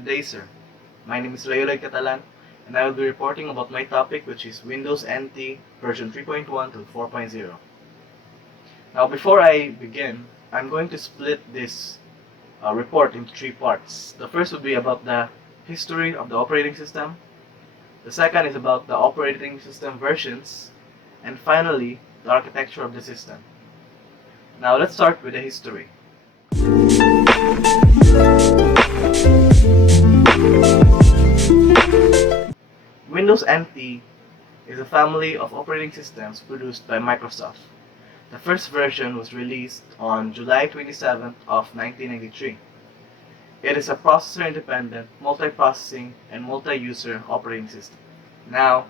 Good day, sir. My name is Leoloy Catalan, and I will be reporting about my topic, which is Windows NT version 3.1 to 4.0. Now, before I begin, I'm going to split this report into three parts. The first would be about the history of the operating system. The second is about the operating system versions. And finally, the architecture of the system. Now, let's start with the history. Windows NT is a family of operating systems produced by Microsoft. The first version was released on July 27th of 1993. It is a processor-independent, multi-processing, and multi-user operating system. Now,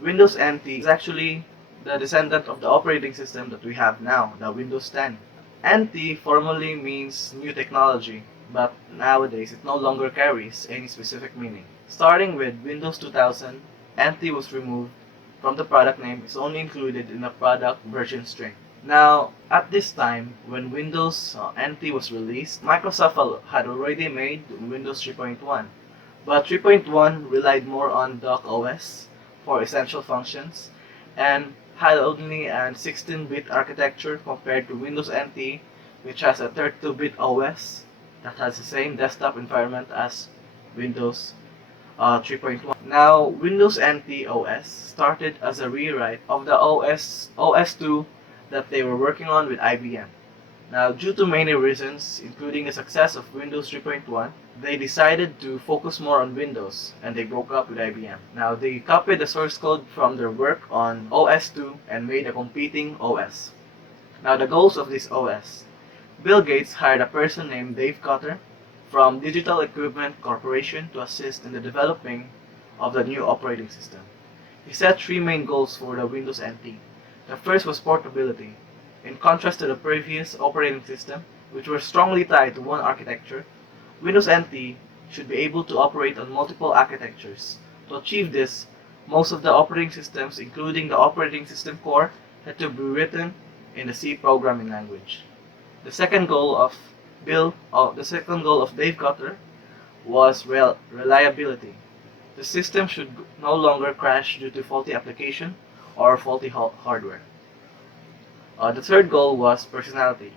Windows NT is actually the descendant of the operating system that we have now, the Windows 10. NT formally means new technology, but nowadays it no longer carries any specific meaning. Starting with Windows 2000, NT was removed from the product name. It's only included in the product version string. Now, at this time, when Windows NT was released, Microsoft had already made Windows 3.1, but 3.1 relied more on Dock OS for essential functions and had only a 16-bit architecture compared to Windows NT, which has a 32-bit OS that has the same desktop environment as Windows 3.1. Now, Windows NT OS started as a rewrite of the OS2 that they were working on with IBM. Now, due to many reasons, including the success of Windows 3.1, they decided to focus more on Windows, and they broke up with IBM. Now, they copied the source code from their work on OS2 and made a competing OS. Now, the goals of this OS. Bill Gates hired a person named Dave Cotter from Digital Equipment Corporation to assist in the developing of the new operating system. He set three main goals for the Windows NT. The first was portability. In contrast to the previous operating system, which were strongly tied to one architecture, Windows NT should be able to operate on multiple architectures. To achieve this, most of the operating systems, including the operating system core, had to be written in the C programming language. The second goal of Dave Cotter was reliability. The system should no longer crash due to faulty application or faulty hardware. The third goal was personality.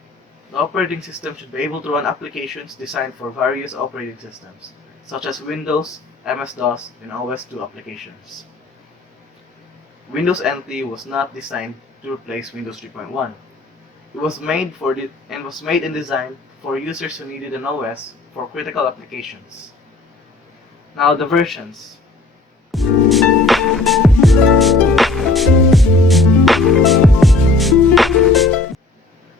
The operating system should be able to run applications designed for various operating systems, such as Windows, MS-DOS, and OS2 applications. Windows NT was not designed to replace Windows 3.1. It was made and designed for users who needed an OS for critical applications. Now, the versions.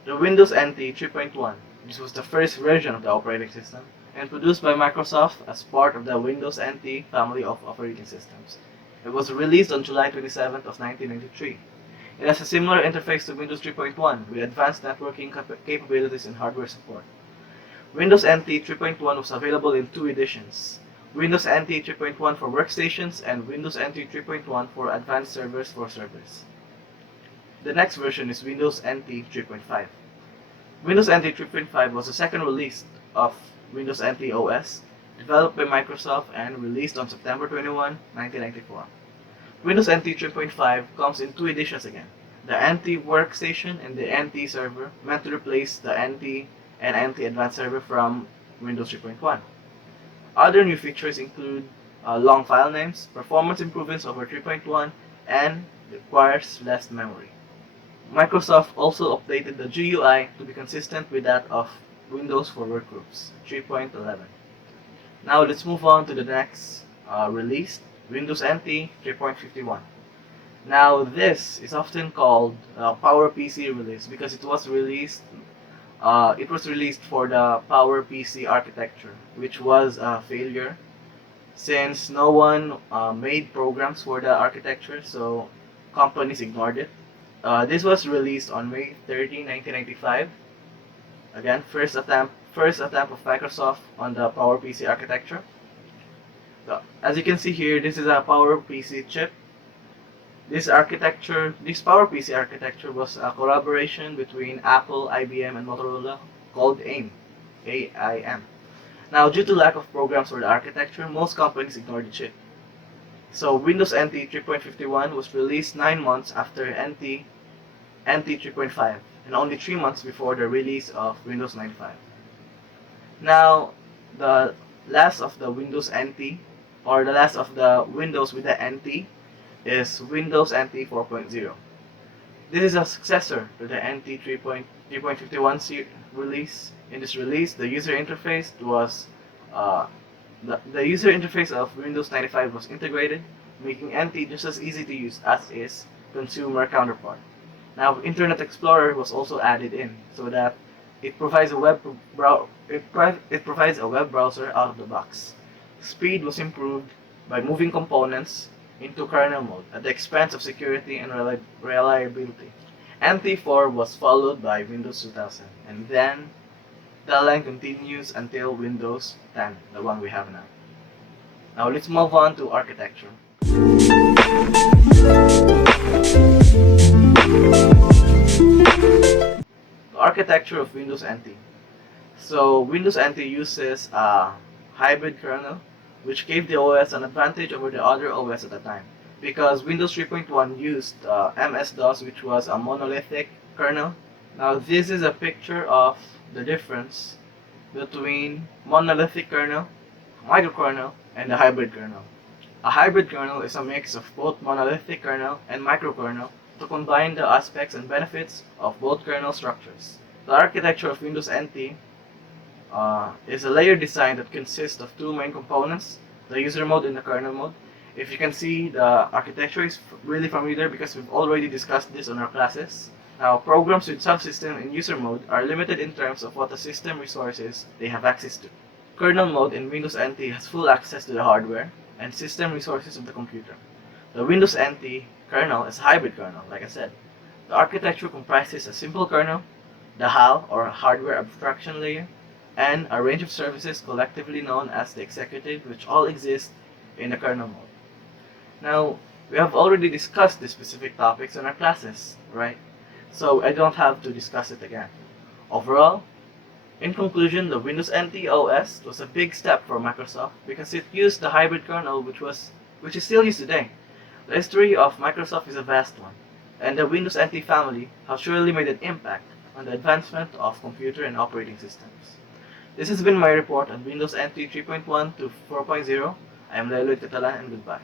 The Windows NT 3.1. This was the first version of the operating system and produced by Microsoft as part of the Windows NT family of operating systems. It was released on July 27th of 1993. It has a similar interface to Windows 3.1 with advanced networking capabilities and hardware support. Windows NT 3.1 was available in two editions: Windows NT 3.1 for workstations and Windows NT 3.1 for advanced servers for servers. The next version is Windows NT 3.5. Windows NT 3.5 was the second release of Windows NT OS, developed by Microsoft and released on September 21, 1994. Windows NT 3.5 comes in two editions again: the NT Workstation and the NT Server, meant to replace the NT and NT Advanced Server from Windows 3.1. Other new features include long file names, performance improvements over 3.1, and requires less memory. Microsoft also updated the GUI to be consistent with that of Windows for Workgroups 3.11. Now let's move on to the next release, Windows NT 3.51. Now this is often called PowerPC release because it was released for the PowerPC architecture, which was a failure since no one made programs for the architecture, so companies ignored it. This was released on May 30, 1995. Again, first attempt of Microsoft on the PowerPC architecture. So, as you can see here, this is a PowerPC chip. This PowerPC architecture was a collaboration between Apple, IBM, and Motorola called AIM. Now, due to lack of programs for the architecture, most companies ignored the chip. So Windows NT 3.51 was released 9 months after NT 3.5 and only 3 months before the release of Windows 95. Now, the last of the Windows NT, or the last of the Windows with the NT, is Windows NT 4.0. This is a successor to the NT 3.51 release. In this release, the user interface was the user interface of Windows 95 was integrated, making NT just as easy to use as its consumer counterpart. Now, Internet Explorer was also added in, so that it provides a it provides a web browser out of the box. Speed was improved by moving components into kernel mode at the expense of security and reliability. NT4 was followed by Windows 2000, and then the line continues until Windows 10, the one we have now. Now let's move on to architecture. The architecture of Windows NT. So Windows NT uses a hybrid kernel, which gave the OS an advantage over the other OS at the time, because Windows 3.1 used MS-DOS, which was a monolithic kernel. Now this is a picture of the difference between monolithic kernel, microkernel, and a hybrid kernel. A hybrid kernel is a mix of both monolithic kernel and microkernel to combine the aspects and benefits of both kernel structures. The architecture of Windows NT is a layered design that consists of two main components, the user mode and the kernel mode. If you can see, the architecture is really familiar because we've already discussed this on our classes. Now, programs with subsystem and user mode are limited in terms of what the system resources they have access to. Kernel mode in Windows NT has full access to the hardware and system resources of the computer. The Windows NT kernel is a hybrid kernel, like I said. The architecture comprises a simple kernel, the HAL or hardware abstraction layer, and a range of services collectively known as the executive, which all exist in the kernel mode. Now, we have already discussed these specific topics in our classes, right? So I don't have to discuss it again. Overall, in conclusion, the Windows NT OS was a big step for Microsoft because it used the hybrid kernel which is still used today. The history of Microsoft is a vast one, and the Windows NT family has surely made an impact on the advancement of computer and operating systems. This has been my report on Windows NT 3.1 to 4.0. I am Leloy Catalan, and goodbye.